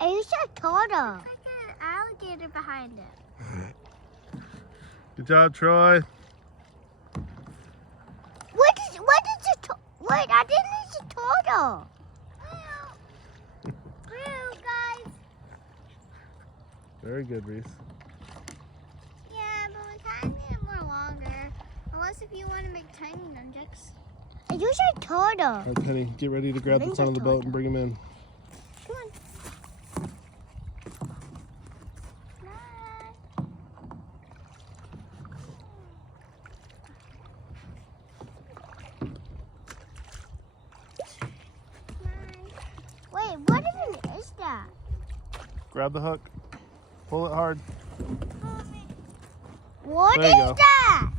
And you said turtle. There's like an alligator behind it. Good job, Troy. What is a wait, I didn't it's a turtle. Woo, guys. Very good, Reese. Yeah, but we kind of need it more longer. Unless if you want to make tiny nunchucks. And you said turtle. All right, Penny, get ready to grab the front of the boat and bring him in. Come on. Wait, what even is that? Grab the hook. Pull it hard. What There is you go. that?